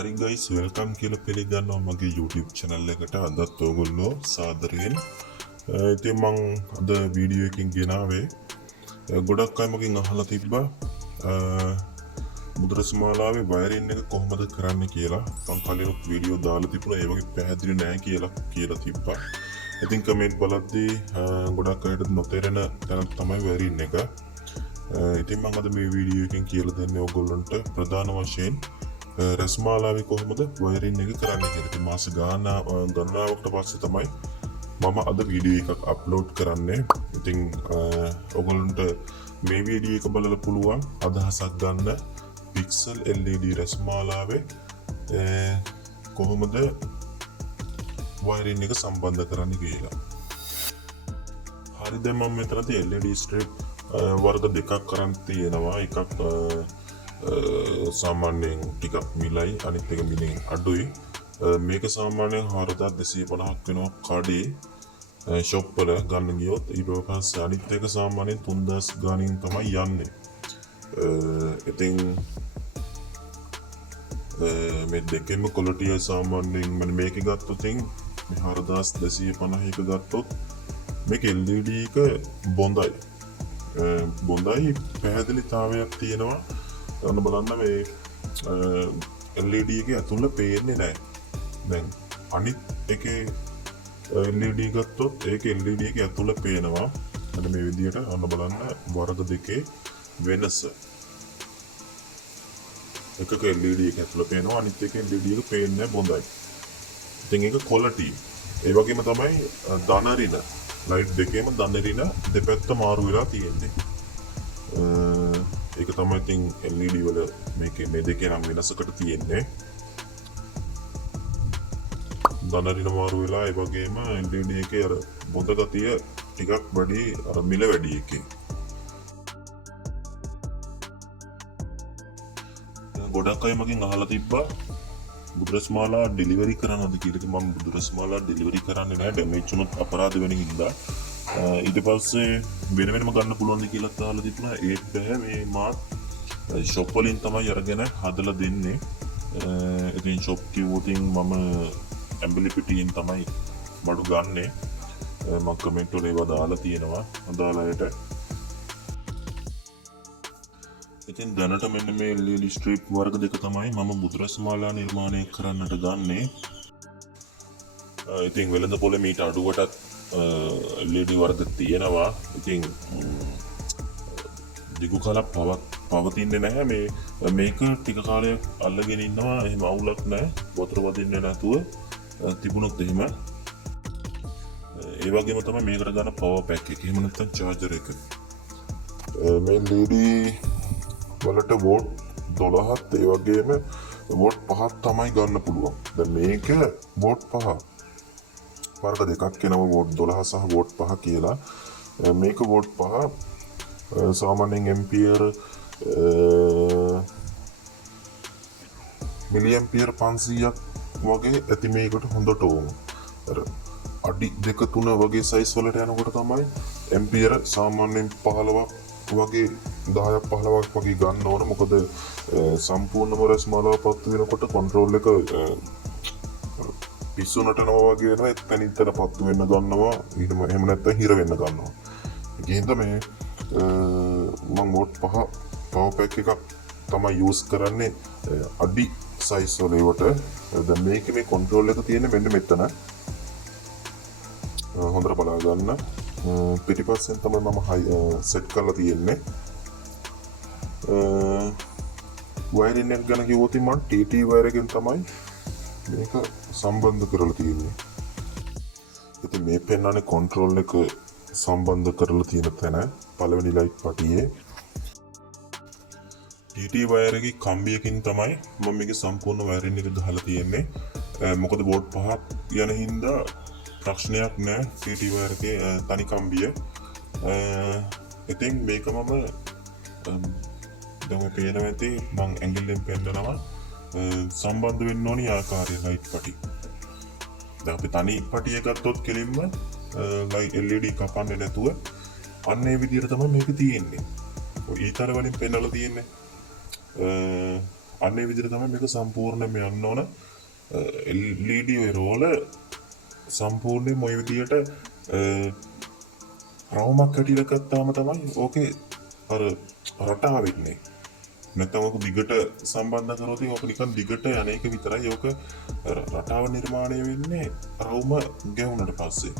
හරි guys welcome කියලා පිළිගන්නවා මගේ YouTube channel එකට. අදත් ඔයගොල්ලෝ සාදරයෙන් ඉතින් මම අද වීඩියෝ එකකින් ගෙනාවේ ගොඩක් අය මගෙන් අහලා තිබ්බා මුද්‍රස්මාලාවේ වයරින් එක කොහොමද කරන්න කියලා. මම කලිනුත් වීඩියෝ දාලා තිබුණා ඒ වගේ පැහැදිලි නෑ කියලා තිබ්බා. ඉතින් කමෙන්ට් බලද්දී ගොඩක් අයට නොතේරෙන තැන තමයි වයරින් එක. ඉතින් මම අද මේ වීඩියෝ එකෙන් කියලා දෙන්නේ ඔයගොල්ලන්ට ප්‍රධාන වශයෙන් රස්මාලාවේ කොහොමද වයරින් එක කරන්න කියලා. ඉතින් මාස ගණනාවකට පස්සේ තමයි මම අද වීඩියෝ එකක් අප්ලෝඩ් කරන්නේ. ඉතින් ඔයගොල්ලන්ට මේ වීඩියෝ එක බලලා පුළුවන් අදහසක් ගන්න පික්සල් LED රස්මාලාවේ කොහොමද වයරින් එක සම්බන්ධ කරන්න කියලා. හරි දැන් මම මෙතනදී LED ස්ට්‍රිප් වර්ග දෙකක් කරන් තියෙනවා. එකක් සාමාන්‍යයෙන් ටිකක් මිලයි, අනිත් එක මිලෙන් අඩුයි. මේක සාමාන්‍යයෙන් 4250ක් වෙනවා කඩේ ෂොප් වල ගන්න ගියොත්. ඊට පස්සේ අනිත් එක සාමාන්‍යයෙන් 3000 ගානින් තමයි යන්නේ. ඉතින් මේ දෙකෙන්ම ක්වොලිටිය සාමාන්‍යයෙන් මම මේක ගත්තොත් මේ 4250 එක ගත්තොත් මේක LED එක බොඳයි පැහැදිලිතාවයක් තියෙනවා. ඔන්න බලන්න මේ LED එකේ ඇතුළ පේන්නේ නැහැ. දැන් අනිත් එකේ LED ගත්තොත් ඒක LED එකේ ඇතුළ පේනවා. අන්න මේ විදිහට ඔන්න බලන්න වර්ග දෙකේ වෙනස. එකක LED එක ඇතුළ පේනවා, අනිත් එකේ LED එක පේන්නේ බොඳයි. ඉතින් ඒක ක්වොලිටි. ඒ වගේම තමයි දනරින ලයිට් දෙකේම දනරින දෙපැත්ත මාරු වෙලා තියෙන්නේ. ඒක තමයි ඉතින් LED වල මේ දෙකේ නම් වෙනසකට තියෙන්නේ. දනරින මාරු වෙලා ඒ වගේම LED එකේ අර බොඳ ගතිය ටිකක් වැඩි, අර මිල වැඩි එකේ. ගොඩක් අය මගෙන් අහලා තිබ්බා බුදුරස්මාලා ඩෙලිවරි කරනවද කියලා. ඉතින් මම බුදුරස්මාලා ඩෙලිවරි කරන්නේ නැහැ, ඩැමේජ් වුණොත් අපරාධ වෙන හින්දා. ඊට පස්සේ වෙනම ගන්න පුළුවන්ද කියලා අහලා තිබුණා. ඒත් බෑ, මේ මාත් ෂොප් වලින් තමයි අරගෙන හදලා දෙන්නේ. ඉතින් ෂොප් කිව්වොතින් මම ඇම්බලි පිටියෙන් තමයි බඩු ගන්නෙ. මම කමෙන්ට් වල ඒවා දාලා තියෙනවා අදාළ අයට. ඉතින් දැනට මෙන්න මේ LED ස්ට්‍රිප් වර්ග දෙක තමයි මම බුදුරස්මාලා නිර්මාණය කරන්නට ගන්නේ. ඉතින් වෙළඳ පොලේ මීට අඩුවටත් LED වර්ග තියෙනවා. ඉතින් දිගු කාලයක් පවතින්නේ නැහැ. මේක ටික කාලයක් අල්ලගෙන ඉන්නවා. එහෙම අවුලක් නැහැ. වතුර වදින්නේ නැතුව තිබුණොත් එහෙම. ඒ වගේම තමයි මේකට ගන්න පවර් පැක් එක. එහෙම නැත්නම් චාර්ජර් එක. මේ LED වලට වෝට් 12ත් ඒ වගේම වෝට් 5ක් තමයි ගන්න පුළුවන්. දැන් මේක වෝට් 5 වර්ග දෙකක් එනවා, වෝට් 12 සහ වෝට් 5 කියලා. මේක වෝට් 5 සාමාන්‍යයෙන් ඇම්පියර් මිලි ඇම්පියර් 500ක් වගේ ඇති. මේකට හොඳට ඕන අර අඩි 2-3 වගේ සයිස් වලට යනකොට තමයි ඇම්පියර් සාමාන්‍යයෙන් 15ක් වගේ 10-15ක් වගේ ගන්න ඕන. මොකද සම්පූර්ණම රස්මාලාව පත්තු වෙනකොට කන්ට්‍රෝල් එක පිස්සු නටනවා වගේ වෙනවා. එතනින් තන පත්තු වෙන්න ගන්නවා. එහෙම නැත්නම් හිර වෙන්න ගන්නවා. ඒකෙන්ද මේ මම වෝට් 5 පවර් පැක් එකක් තමයි යූස් කරන්නේ අඩි සයිස් වලට. දැන් මේකේ මේ කන්ට්‍රෝල් එක තියෙන්නේ මෙන්න මෙතන. හොඳට බලා ගන්න. පිටිපස්සෙන් තමයි මම සෙට් කරලා තියෙන්නේ. වයරින් එක ගැන කිව්වොත් මම TT වයර් එකෙන් තමයි මේක සම්බන්ධ කරලා තියෙන්නේ. ඉතින් මේ පෙන්නන්නේ කන්ට්‍රෝල් එක සම්බන්ධ කරලා තියෙන තැන පළවෙනි ලයිට් පටියේ. TT වයර් එකේ කම්බියකින් තමයි මම මේකේ සම්පූර්ණ වයරින් එක ගහලා තියෙන්නේ. මොකද වෝට් 5ක් යන හින්දා ප්‍රශ්නයක් නෑ TT වයර් එකේ තනි කම්බිය. ඉතින් මේක මම දැන් පේනවා ඇති මම ඇඟිල්ලෙන් පෙන්නනවා සම්බන්ධ වෙන්න ඕනි ආකාරය ලයිට් පටි. දැන් අපි තනි පටිය ගත්තොත් කෙලින්ම LED කපන්නේ නැතුව අන්න ඒ විදිහට තමයි මේක තියෙන්නේ. ඔය ඊතර වලින් පෙන්නලා තියෙන්නේ. අන්නේ විදිහට තමයි මේක සම්පූර්ණයෙන්ම යන්න ඕන. LED ඔය රෝල සම්පූර්ණයෙන්ම ඔය විදිහට රවුමක් හැටියට ගත්තාම තමයි ඕකේ අර රටාව වෙන්නේ. නැත්නම් ඔක දිගට සම්බන්ධ කරොත් ඕක නිකන් දිගට යන එක විතරයි. ඕක රටාව නිර්මාණය වෙන්නේ රවුම ගැහුනට පස්සේ.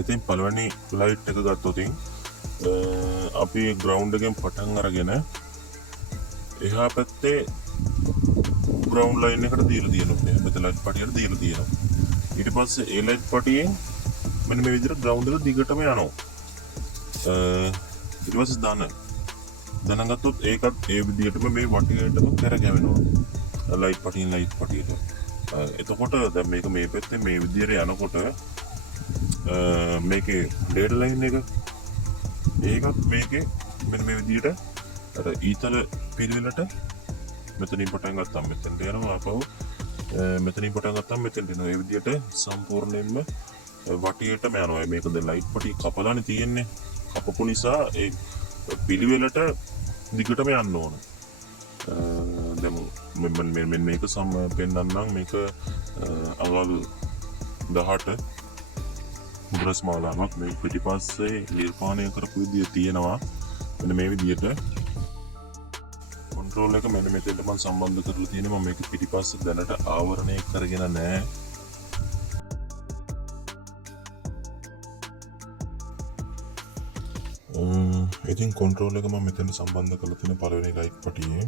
ඉතින් පළවෙනි ලයිට් එක ගත්තොත් අපි ග්‍රවුන්ඩ් එකෙන් පටන් අරගෙන එහා පැත්තේ ග්‍රවුන්ඩ් ලයින් එකට දීලා තියෙනවා. මෙහෙම පැත්තේ ලයිට් පටියට දීලා තියෙනවා. ඊට පස්සේ ඒ ලයිට් පටියෙන් මෙන්න මේ විදිහට ග්‍රවුන්ඩ් එක දිගටම යනවා. ඊට පස්සේ දන ගත්තොත් ඒකත් ඒ විදිහටම මේ වටේටම කරගැවෙනවා. Light පටියෙන් light පටියට. එතකොට දැන් මේක මේ පැත්තේ මේ විදිහට යනකොට මේකේ ඩේටා ලයින් එක ඒකත් මේකේ මෙන්න මේ විදිහට අර ඊතල පිළිවෙලට මෙතනින් පටන් ගත්තාම මෙතෙන්ට යනවා ආපහු මෙතනින් පටන් ගත්තාම මෙතෙන්ට එනවා. ඒ විදිහට සම්පූර්ණයෙන්ම වටියටම යනවා. මේක දැන් ලයිට් පටි කපලානේ තියෙන්නේ. කපපු නිසා ඒ පිළිවෙලට දිගටම යන්න ඕන. දැන් මෙන්න මේක පෙන්නන්නම්. මේක අඟල් 18 මුද්‍රස් මාලාවක් මේ පිටිපස්සේ නිර්මාණය කරපු විදිය තියෙනවා. මෙන්න මේ විදියට කන්ට්‍රෝල් එක මෙන්න මෙතෙන්ට මම සම්බන්ධ කරලා තියෙනවා. මම මේක පිටිපස්සේ දැනට ආවරණය කරගෙන නැහැ. ඉතින් කන්ට්‍රෝල් එක මම මෙතෙන්ට සම්බන්ධ කරලා තියෙන පළවෙනි ලයිට් පටියේ.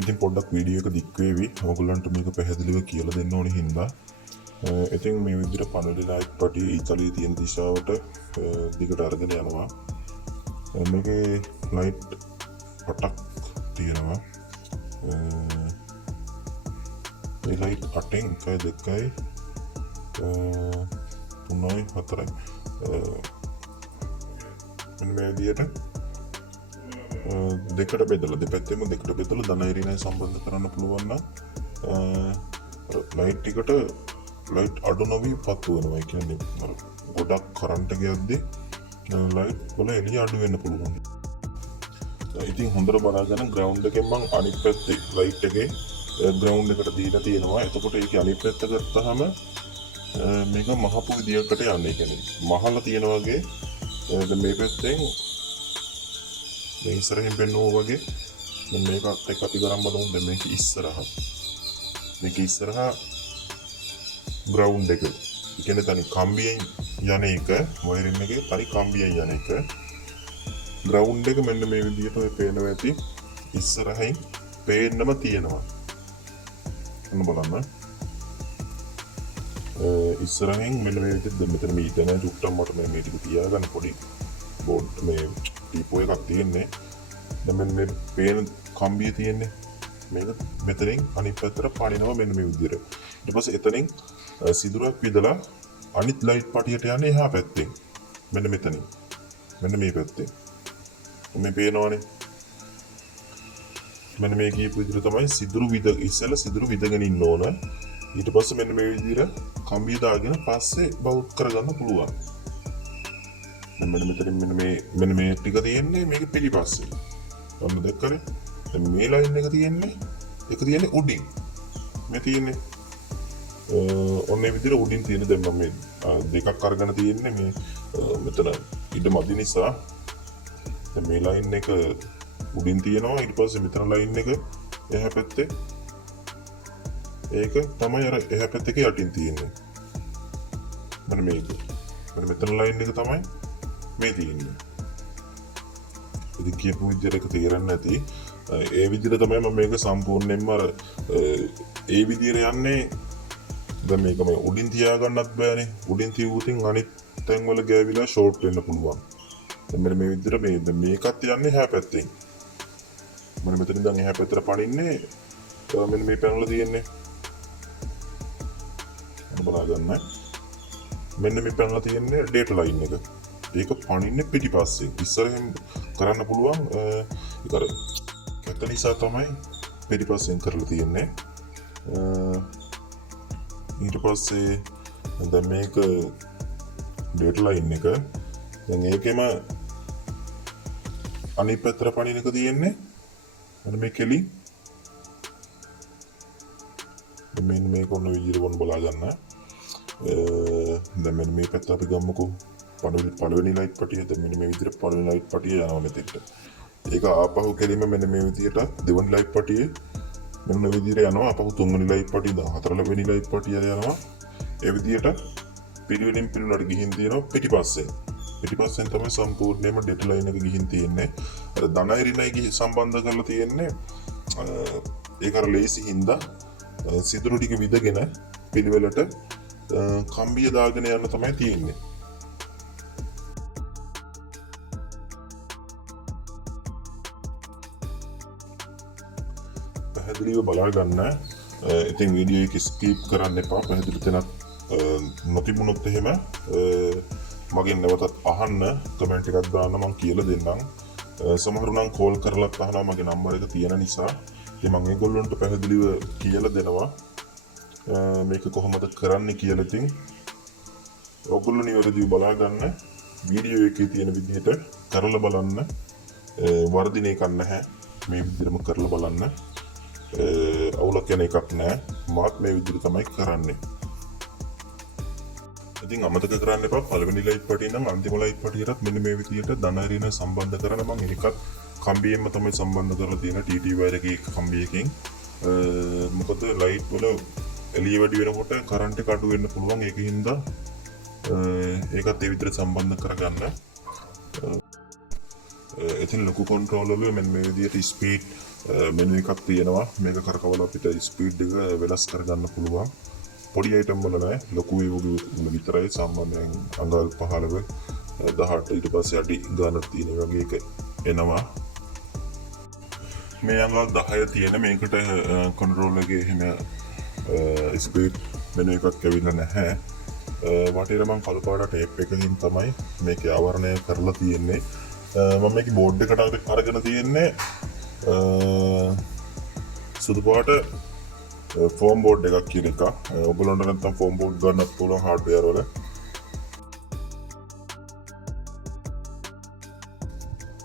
ඉතින් පොඩ්ඩක් වීඩියෝ එක දික් වේවි. ඔයගොල්ලන්ට මේක පැහැදිලිව කියලා දෙන්න ඕනේ හින්දා ඉතින් මේ විදිහට පළවෙනි ලයිට් පටිය ඉතාලියේ තියෙන දිශාවට දිගට අරගෙන යනවා. මේකේ ලයිට් 8ක් තියෙනවා. මේ ලයිට් 8න් 1 2යි 3යි 4යි මෙන්න මේ විදිහට දෙකට බෙදලා දෙපැත්තෙම දෙකට බෙදලා ධන ඉරිනයි සම්බන්ධ කරන්න පුළුවන් නම් ලයිට් එකට ලයිට් අඩු නොවී පත්තු වෙනවා. ඒ කියන්නේ ගොඩක් කරන්ට් එක යද්දී ලයිට් වල එළිය අඩු වෙන්න පුළුවන්. ඉතින් හොඳට බලාගෙන ග්‍රවුන්ඩ් එකෙන් මම අනිත් පැත්තේ ලයිට් එකේ ග්‍රවුන්ඩ් එකට දීලා තියෙනවා. එතකොට ඒක අනිත් පැත්ත ගත්තාම මේක මහපු විදියකට යන්නේ. ඒ කියන්නේ මහලා තියෙන වගේ මේ පැත්තෙන් මේ ඉස්සරහින් පෙන්වුවා වගේ මේකත් එක්ක අපි ගරන් බලමු. දැන් මේක ඉස්සරහා ග්‍රවුන්ඩ් එක. ඒ කියන්නේ තනි කම්බියෙන් යන එක වයරින් එකේ තනි කම්බියෙන් යන එක. ග්‍රවුන්ඩ් එක මෙන්න මේ විදිහට ඔය පේනවා ඇති. ඉස්සරහින් පේන්නම තියෙනවා. ඔන්න බලන්න. ඉස්සරහින් මෙන්න මේ විදිහට මෙතන මීටර නෑ චුට්ටක් මට මේ ටික තියාගන්න පොඩි බෝඩ් මේ ටීපෝ එකක් තියෙන්නේ. දැන් මෙන්න මේ පේන කම්බිය තියෙන්නේ. මේක මෙතනින් අනිත් පැත්තට පනිනවා මෙන්න මේ විදිහට. ඊට පස්සේ එතනින් සිදුරක් විදලා අනිත් ලයිට් පටියට යන්නේ එහා පැත්තෙන්. මෙන්න මෙතනින්. මෙන්න මේ පැත්තෙන්. මේ පේනවනේ. මෙන්න මේ කියපු විදිහට තමයි ඉස්සෙල්ලා සිදුරු විදගෙන ඉන්න ඕන. ඊට පස්සේ මෙන්න මේ විදිහට කම්බිය දාගෙන පස්සේ බවුට් කරගන්න පුළුවන්. මෙන්න මෙතනින් මෙන්න මේ ටික තියෙන්නේ මේක පිටිපස්සේ. ඔන්න දැක්කනේ. දැන් මේ ලයින් එක තියෙන්නේ උඩින්. මේ තියෙන්නේ ඔන්නේ විදිහට උඩින් තියෙන දැන් මම මේ දෙකක් අරගෙන තියෙන්නේ මේ මෙතන ඉඩ මදි නිසා දැන් මේ ලයින් එක උඩින් තියෙනවා. ඊට පස්සේ මෙතන ලයින් එක එහා පැත්තේ ඒක තමයි අර එහා පැත්තේ යටින් තියෙන්නේ. මෙන්න මේක. මෙතන ලයින් එක තමයි මේ තියෙන්නේ. ඉතින් කියපු විදිහට ඒක තේරෙන්නේ නැති. ඒ විදිහට තමයි මම මේක සම්පූර්ණයෙන්ම අර ඒ විදිහට යන්නේ. දැන් මේක මේ උඩින් තියාගන්නත් බෑනේ. උඩින් තියුවොතින් අනිත් තැන් වල ගෑවිලා ෂෝට් වෙන්න පුළුවන්. දැන් මෙන්න මේ විදිහට මේකත් යන්නේ එහා පැත්තෙන්. මම මෙතනින් දැන් එහා පැත්තට පනින්නේ මෙන්න මේ පැනල තියෙන්නේ. බලා ගන්න. මෙන්න මේ පැනල තියෙන්නේ ඩේටා ලයින් එක. ඒක පනින්නේ පිටිපස්සේ. ඉස්සරහින් කරන්න පුළුවන් ඒක අර කැත නිසා තමයි පිටිපස්සෙන් කරලා තියෙන්නේ. ඊට පස්සේ දැන් මේක ඩේටා ලයින් එක. දැන් ඒකෙම අනිත් පැත්තට පණින එක තියෙන්නේ මෙන්න මේ කෙලින් මෙන්න මේක ඔන්න විදිහට වොන් බලා ගන්න. දැන් මෙන්න මේ පැත්ත අපි ගමුකෝ. පළවෙනි ලයිට් පටිය දැන් මෙන්න මේ විදිහට පළවෙනි ලයිට් පටිය යනවා මෙතෙන්ට. ඒක ආපහු කෙලින්ම මෙන්න මේ විදිහට දෙවෙනි ලයිට් පටියේ මෙන්න මේ විදිහට යනවා. ආපහු තුන්වෙනි ලයිට් පටිය 14 වෙනි ලයිට් පටිය යනවා. ඒ විදිහට පිළිවෙලින් පිළිවෙලට ගිහින් තියෙනවා පිටිපස්සෙන් තමයි සම්පූර්ණයෙන්ම ඩේටා ලයින් එක ගිහින් තියෙන්නේ. අර ධනයි ඍණයි සම්බන්ධ කරලා තියෙන්නේ. ඒක අර ලේසි හින්දා සිදුරු ටික විදගෙන පිළිවෙලට කම්බිය දාගෙන යන්න තමයි තියෙන්නේ. පැහැදිලිව බලා ගන්න. ඉතින් වීඩියෝ එක ස්කිප් කරන්න එපා. පැහැදිලි තැනක් නොතිබුණොත් එහෙම මගෙන් නැවතත් අහන්න කමෙන්ට් එකක් දාන්න මම කියලා දෙන්නම්. සමහරු නම් කෝල් කරලා අහනවා මගේ නම්බර් එක තියෙන නිසා. ඉතින් මම ඒගොල්ලන්ට පැහැදිලිව කියලා දෙනවා මේක කොහොමද කරන්නේ කියලා. ඉතින් ඔයගොල්ලෝ නිවැරදිව බලා ගන්න. වීඩියෝ එකේ තියෙන විදිහට කරලා බලන්න. වර්ධින එකක් නැහැ. මේ විදිහටම කරලා බලන්න. අවුලක් යන එකක් නැහැ. මාත් මේ විදිහට තමයි කරන්නේ. ඉතින් අමතක කරන්න එපා පළවෙනි ලයිට් පටිය නම් අන්තිම ලයිට් පටියටත් මෙන්න මේ විදිහට ධන ඍණ සම්බන්ධ කරන මම ඒකත් කම්බියෙන්ම තමයි සම්බන්ධ කරලා තියෙන TT වයර් එකේ කම්බියකින්. මොකද ලයිට් වල එළිය වැඩි වෙනකොට කරන්ට් එක අඩු වෙන්න පුළුවන්. ඒකින්ද ඒකත් ඒ විදිහට සම්බන්ධ කරගන්න. ඉතින් ලොකු කන්ට්‍රෝලර් වල මෙන්න මේ විදිහට ස්පීඩ් මෙනු එකක් තියෙනවා. මේක කරකවල අපිට ස්පීඩ් එක වෙනස් කරගන්න පුළුවන්. පොඩි අයිටම් වල නෑ ලොකු වල විතරයි සාමාන්‍යයෙන් අඟල් 15 18 ඊට පස්සේ අඩි ගානක් තියෙන වගේ එක එනවා. මේ අඟල් 10 තියෙන මේකට කන්ට්‍රෝල් එකේ එහෙම ස්පීඩ් මෙනු එකක් ඇවිල්ලා නැහැ. වටේට මම කළු පාට ටේප් එකකින් තමයි මේක ආවරණය කරලා තියෙන්නේ. මම මේක බෝඩ් එකට අරගෙන තියෙන්නේ සුදු පාට ෆෝම් බෝඩ් එකක් කියන එක. ඔයගොල්ලන්ට නැත්නම් ෆෝම් බෝඩ් ගන්නත් පුළුවන් හાર્ඩ්වෙයාර් වල.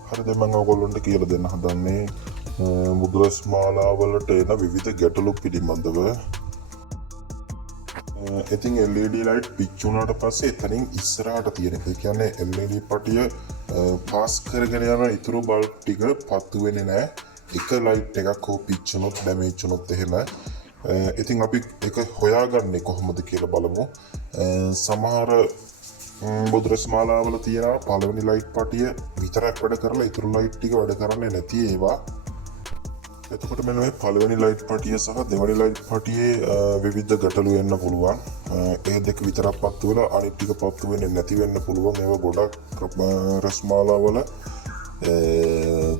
හරිද මම ඔයගොල්ලන්ට කියලා දෙන්න හදන්නේ මුද්‍රස් මාලාවලට එන විවිධ ගැටලු පිළිබඳව. ඉතින් LED light පිච් වුණාට පස්සේ එතනින් ඉස්සරහට තියෙන ඒ කියන්නේ LED පටිය පාස් කරගෙන යන ඉතුරු බල්බ් ටික පත්තු වෙන්නේ නැහැ. එක ලයිට් එකක් හෝ පිච් වුණොත් ඩැමේජ් වුණොත් එහෙම. ඉතින් අපි ඒක හොයාගන්නේ කොහොමද කියලා බලමු. සමහර මුද්‍රස් මාලාවල තියෙන පළවෙනි ලයිට් පටිය විතරක් වැඩ කරලා ඉතුරු ලයිට් ටික වැඩ කරන්නේ නැති ඒවා. එතකොට මෙන්න මේ පළවෙනි ලයිට් පටිය සහ දෙවෙනි ලයිට් පටියේ විවිධ ගැටලු එන්න පුළුවන්. ඒ දෙක විතරක් පත්තු වෙලා අනිත් ටික පත්තු වෙන්නේ නැති වෙන්න පුළුවන්. ඒවා ගොඩක් රස් මාලාවල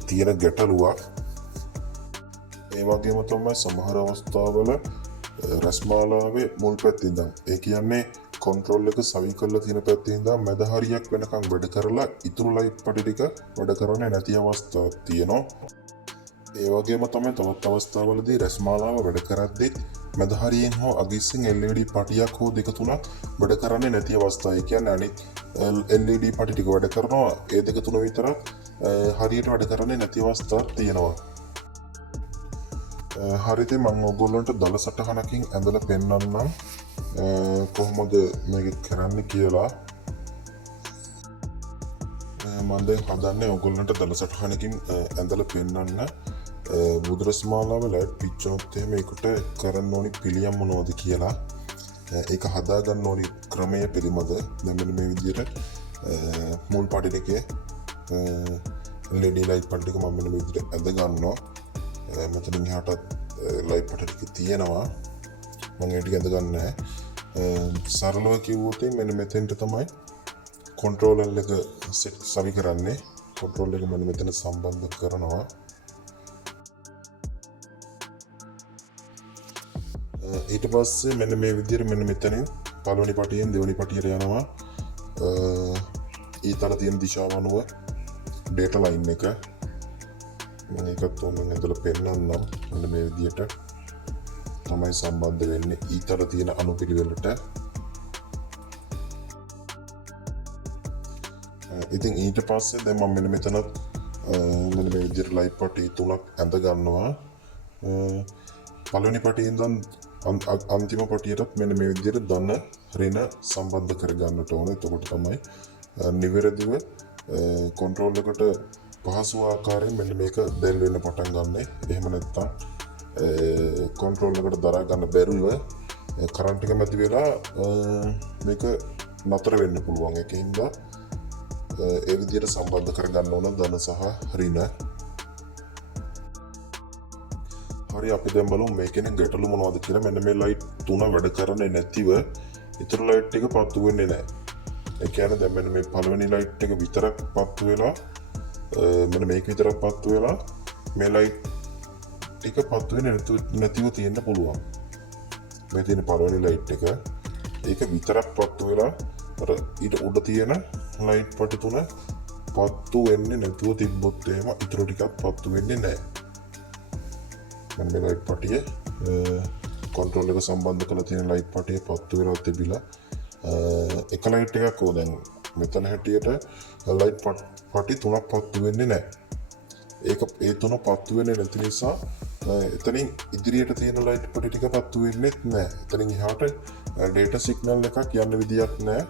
තියෙන ගැටලුවක්. ඒ වගේම තමයි සමහර අවස්ථාවල රස් මාලාවේ මුල් පැත්තේ ඉඳන් ඒ කියන්නේ කන්ට්‍රෝල් එක සවි කරලා තියෙන පැත්තේ ඉඳන් මැද හරියක් වෙනකන් වැඩ කරලා ඉතුරු ලයිට් පටි ටික වැඩ කරන්නේ නැති අවස්ථාවක් තියෙනවා. ඒ වගේම තමයි තවත් අවස්ථාවලදී රස් මාලාව වැඩ කරද්දී මැද හරියෙන් හෝ අගිස්සෙන් LED පටියක් හෝ දෙක තුනක් වැඩ කරන්නේ නැති අවස්ථා. ඒ කියන්නේ අනිත් LED පටි ටික වැඩ කරනවා ඒ දෙක තුන විතරක් හරියට වැඩ කරන්නේ නැති අවස්ථාවක් තියෙනවා. හරිද මම ඔයගොල්ලන්ට දල සටහනකින් ඇඳලා පෙන්නන්නම් කොහොමද මේක කරන්න කියලා. මම දැන් හදන්නේ ඔයගොල්ලන්ට දල සටහනකින් ඇඳලා පෙන්නන්න මුද්‍රස් මාලාව ලයිට් පිච් උනොත් එහෙම ඒකට කරන්න ඕනි පිළියම් මොනවද කියලා. ඒක හදා ගන්න ඕනි ක්‍රමය පිළිබඳ දැන් මෙන්න මේ විදිහට මුල් පාට දෙකේ LED ලයිට් පාට දෙක මම මෙන්න මේ විදිහට ඇඳ ගන්නවා. මෙතනින් එහාට ලයිට් පාට ටික තියෙනවා. මම ඒක ඇඳ ගන්න නැහැ. සරලව කිව්වොත් මෙන්න මෙතෙන්ට තමයි කන්ට්‍රෝලර් එක සෙට් සවි කරන්නේ. කන්ට්‍රෝල් එක මෙන්න මෙතන සම්බන්ධ කරනවා. ඊට පස්සේ මෙන්න මේ විදිහට මෙන්න මෙතනින් පළවෙනි පටියෙන් දෙවෙනි පටියට යනවා. ඊතල තියෙන දිශාව අනුව ඩේටා ලයින් එක මම ඒකත් ඔන්න ඇදලා පෙන්නන්නම්. මෙන්න මේ විදිහට තමයි සම්බන්ධ වෙන්නේ ඊතල තියෙන අනුපිළිවෙලට. ඉතින් ඊට පස්සේ දැන් මම මෙන්න මෙතනත් මෙන්න මේ විදිහට ලයිට් පටි 3ක් ඇඳ ගන්නවා. පළවෙනි පටියෙන් ඉඳන් අන්තිම පටියටත් මෙන්න මේ විදිහට ධන ඍණ සම්බන්ධ කර ගන්නට ඕන. එතකොට තමයි නිවැරදිව කන්ට්‍රෝල් එකට පහසු ආකාරයෙන් මෙන්න මේක දැල් වෙන්න පටන් ගන්න. එහෙම නැත්නම් කන්ට්‍රෝල් එකට දරා ගන්න බැරුව කරන්ට් එක මැදි වෙලා මේක නතර වෙන්න පුළුවන්. ඒකින්ද ඒ විදිහට සම්බන්ධ කර ගන්න ඕන ධන සහ ඍණ. හරි, අපි දැන් බලමු මේකෙන් ගැටලු මොනවද කියලා. මෙන්න මේ ලයිට් තුන වැඩ කරන්නේ නැතිව ඊතර ලයිට් එක පත්තු වෙන්නේ නැහැ. ඒ කියන්නේ දැන් මෙන්න මේ පළවෙනි ලයිට් එක විතරක් පත්තු වෙලා මෙන්න මේක විතරක් පත්තු වෙලා මේ ලයිට් එක පත්තු වෙන්නේ නැතිව තියෙන්න පුළුවන්. මේ තියෙන පළවෙනි ලයිට් එක ඒක විතරක් පත්තු වෙලා අර ඊට උඩ තියෙන ලයිට් පටි තුන පත්තු වෙන්නේ නැතුව තිබ්බොත් එහෙම ඊටු ටිකක් පත්තු වෙන්නේ නැහැ. මෙන්න මේ ලයිට් පටිය කන්ට්‍රෝල් එක සම්බන්ධ කරලා තියෙන ලයිට් පටිය පත්තු වෙලා තිබිලා එක ලයිට් එකක් ඕ දැන් මෙතන හැටියට ලයිට් පටි තුනක් පත්තු වෙන්නේ නැහැ. ඒක ඒ තුන පත්තු වෙන්නේ නැති නිසා එතනින් ඉදිරියට තියෙන ලයිට් පටි ටික පත්තු වෙන්නේ නැහැ. එතනින් එහාට ඩේටා සිග්නල් එකක් යන්න විදියක් නැහැ.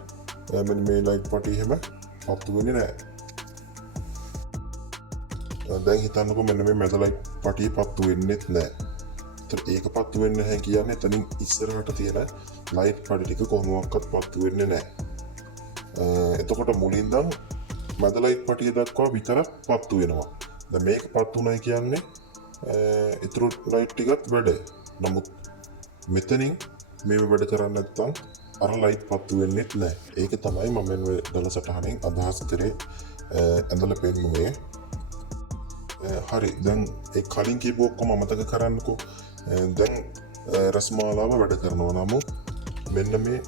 මෙන්න මේ ලයිට් පටි එහෙම පත්තු වෙන්නේ නැහැ. දැන් හිතන්නකො මෙන්න මේ මැද ලයිට් පටිය පත්තු වෙන්නේ නැහැ. ඒක පත්තු වෙන්නේ නැහැ කියන්නේ එතනින් ඉස්සරහට තියෙන ලයිට් පටි ටික කොහොමවත් පත්තු වෙන්නේ නැහැ. එතකොට මුලින් ඉඳන් මැද ලයිට් පටිය දක්වා විතරක් පත්තු වෙනවා. දැන් මේක පත්තු නැහැ කියන්නේ ඊටු ලයිට් ටිකත් වැඩ. නමුත් මෙතනින් මේව වැඩ කරන්නේ නැත්නම් අර ලයිට් පත්තු වෙන්නේ නැහැ. ඒක තමයි මම මේ දල සටහනෙන් අදහස් කරේ ඇඳලා පෙන්නන්නේ. හරි, දැන් ඒ කලින් කියපු ඔක්කොම අමතක කරන්නකෝ. දැන් රස්මාලාව වැඩ කරනවා. නමුත් මෙන්න මේ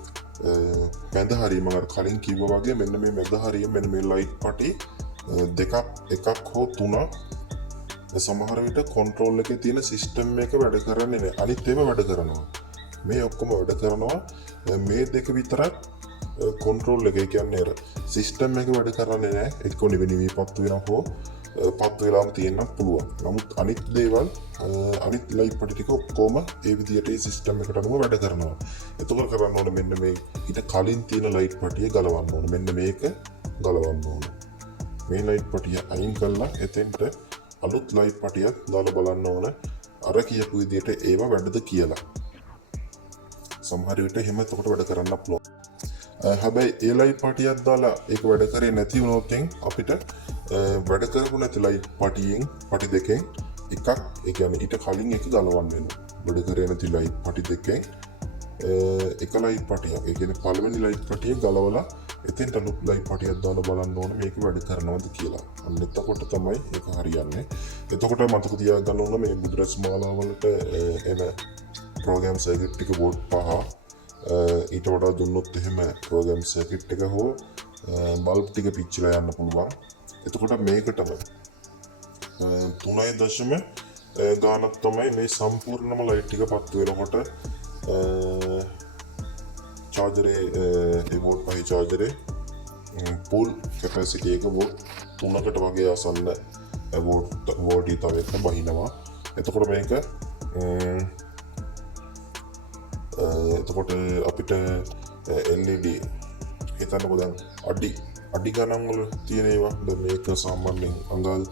මැද හරිය මම කලින් කිව්වා වගේ මෙන්න මේ මැද හරිය මෙන්න මේ ලයිට් පටි එකක් හෝ තුනක් සමහර විට කන්ට්‍රෝල් එකේ තියෙන සිස්ටම් එක වැඩ කරන්නේ නැහැ. අනිත් ඒවා වැඩ කරනවා. මේ ඔක්කොම වැඩ කරනවා. මේ දෙක විතරක් කන්ට්‍රෝල් එක කියන්නේ අර සිස්ටම් එක වැඩ කරන්නේ නැහැ. ඒක නිවෙනවි පත්තු වෙනවා හෝ පත්තු වෙලාම තියෙන්නත් පුළුවන්. නමුත් අනිත් දේවල් අනිත් ලයිට් පටි ටික ඔක්කොම ඒ විදිහට ඒ සිස්ටම් එකට අනුව වැඩ කරනවා. එතකොට කරන්න ඕනේ මෙන්න මේ ඊට කලින් තියෙන ලයිට් පටිය ගලවන්න ඕනේ. මෙන්න මේක ගලවන්න ඕනේ. මේ ලයිට් පටිය අයින් කරලා එතෙන්ට අලුත් ලයිට් පටියක් දාලා බලන්න ඕනේ. අර කියපු විදිහට ඒවා වැඩද කියලා. සමහර විට එහෙම එතකොට වැඩ කරන්න පුළුවන්. හැබැයි ඒ ලයිට් පටියක් දාලා ඒක වැඩ කරේ නැති වුණොත් අපිට වැඩ කරපු නැති ලයිට් පටියෙන් පටි දෙකෙන් එකක් ඒ කියන්නේ ඊට කලින් එක ගලවන්න වෙනවා. වැඩ කරේ නැති ලයිට් පටි දෙකෙන් එක ලයිට් පටියක් ඒ කියන්නේ පළවෙනි ලයිට් පටිය ගලවලා එතෙන්ට අලුත් ලයිට් පටියක් දාලා බලන්න ඕනේ මේක වැඩ කරනවද කියලා. අන්න එතකොට තමයි ඒක හරියන්නේ. එතකොට මතක තියාගන්න ඕනේ මේ බුදුරස් මාලාවලට එන ප්‍රෝග්‍රෑම් සර්කිට් ටික වෝල්ට් 5 ඊට වඩා දුන්නොත් එහෙම ප්‍රෝග්‍රෑම් සර්කිට් එක හෝ බල්බ් ටික පිච්චිලා යන්න පුළුවන්. එතකොට මේකටම 3.0 ගානක් තමයි මේ සම්පූර්ණම ලයිට් ටික පත්තු වෙනකොට චාර්ජරේ ඒ වෝල්ට් 5 චාර්ජරේ පුල් කැපැසිටි එක වෝල්ට් 3කට වගේ ආසන්න වෝල්ට් තව එක බහිනවා. එතකොට මේක එතකොට අපිට LED හිතන්නකො දැන් අඩි ගණන් වල තියෙන ඒවා දැන් මේක සාමාන්‍යයෙන් අඟල්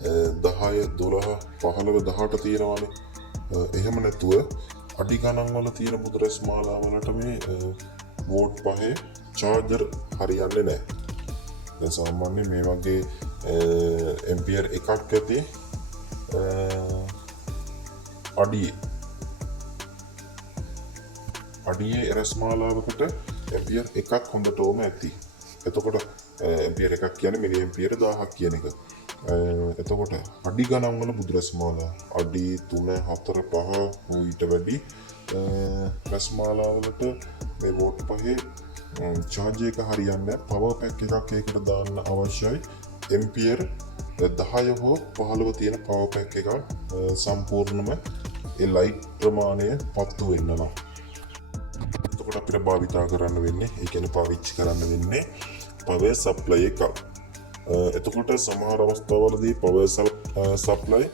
10 12 15 18 තියෙනවානේ. එහෙම නැතුව අඩි ගණන් වල තියෙන බුදුරස් මාලාවලට මේ වෝල්ට් 5 චාර්ජර් හරියන්නේ නැහැ. දැන් සාමාන්‍යයෙන් මේ වගේ ඇම්පියර් එකක් ඇති අඩියේ රස් මාලාවකට ඇම්පියර් එකක් හොඳටම ඇති. එතකොට ඇම්පියර් එකක් කියන්නේ මිලි ඇම්පියර් 1000ක් කියන එක. එතකොට අඩි ගණන් වල බුදුරස් මාලා අඩි 3 4 5 ඊට වැඩි රස් මාලාවලට මේ වෝල්ට් 5 චාර්ජ් එක හරියන්නේ පවර් පැක් එකක් ඒකට දාන්න අවශ්‍යයි. ඇම්පියර් 10 හෝ 15 තියෙන පවර් පැක් එකක් සම්පූර්ණම ඒ ලයිට් ප්‍රමාණය පත්තු වෙන්න නම් එතකොට අපිට භාවිතා කරන්න වෙන්නේ ඒ කියන්නේ පාවිච්චි කරන්න වෙන්නේ පවර් සප්ලයි එකක්. එතකොට සමහර අවස්ථාවලදී පවර් සප්ලයි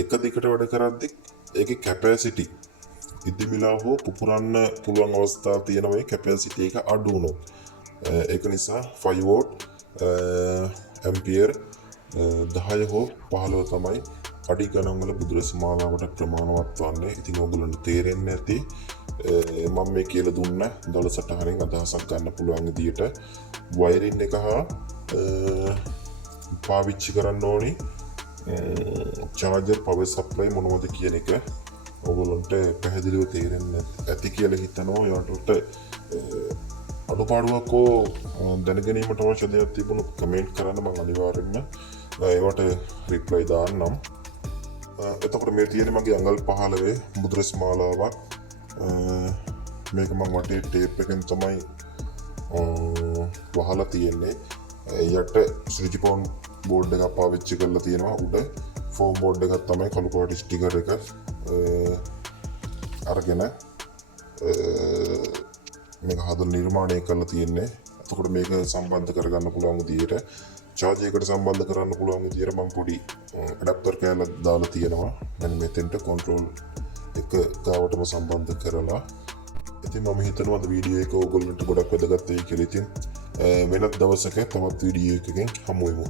එක දිගට වැඩ කරද්දී ඒකේ කැපැසිටි ඉදිමිලා හෝ පුපුරන්න පුළුවන් අවස්ථා තියෙනවා. මේ කැපැසිටි එක අඩු වුණොත් ඒක නිසා 5 වෝල්ට් ඇම්පියර් 10 හෝ 15 තමයි අඩි ගණන් වල බුදුරස් මාලාවට ප්‍රමාණවත් වන්නේ. ඉතින් ඔයගොල්ලන්ට තේරෙන්නේ නැති මම මේ කියලා දුන්න දොළ සටහනෙන් අදහසක් ගන්න පුළුවන් විදියට වයරින් එක හා පාවිච්චි කරන්න ඕනි චාර්ජර් පවර් සප්ලයි මොනවද කියන එක ඔයගොල්ලන්ට පැහැදිලිව තේරෙන්නේ ඇති කියලා හිතනවා. ඔයාලට අඩුපාඩුවක් හෝ දැනගැනීමට අවශ්‍ය දෙයක් තිබුණොත් කමෙන්ට් කරන්න. මම අනිවාර්යෙන්ම ඒවට රිප්ලයි දාන්නම්. එතකොට මේ තියෙන්නේ මගේ අඟල් 15 බුදුරස් මාලාවක්. මේක මම වටේ ටේප් එකෙන් තමයි වහලා තියෙන්නේ. යට ස්විච් බෝඩ් එකක් පාවිච්චි කරලා තියෙනවා. උඩ ෆෝම් බෝඩ් එකක් තමයි කළු පාට ස්ටිකර් එක අරගෙන මේක හදලා නිර්මාණය කරලා තියෙන්නේ. එතකොට මේක සම්බන්ධ කරගන්න පුළුවන් විදියට charge එකට සම්බන්ධ කරන්න පුළුවන් විදියට මම පොඩි ඇඩැප්ටර් කෑල්ලක් දාලා තියෙනවා. මෙන්න මෙතෙන්ට control එක ගාවටම සම්බන්ධ කරලා. ඉතින් මම හිතනවා වීඩියෝ එක ඔයගොල්ලන්ට ගොඩක් වැදගත් වෙයි කියලා. ඉතින් වෙනත් දවසක තවත් වීඩියෝ එකකින් හමු වෙමු.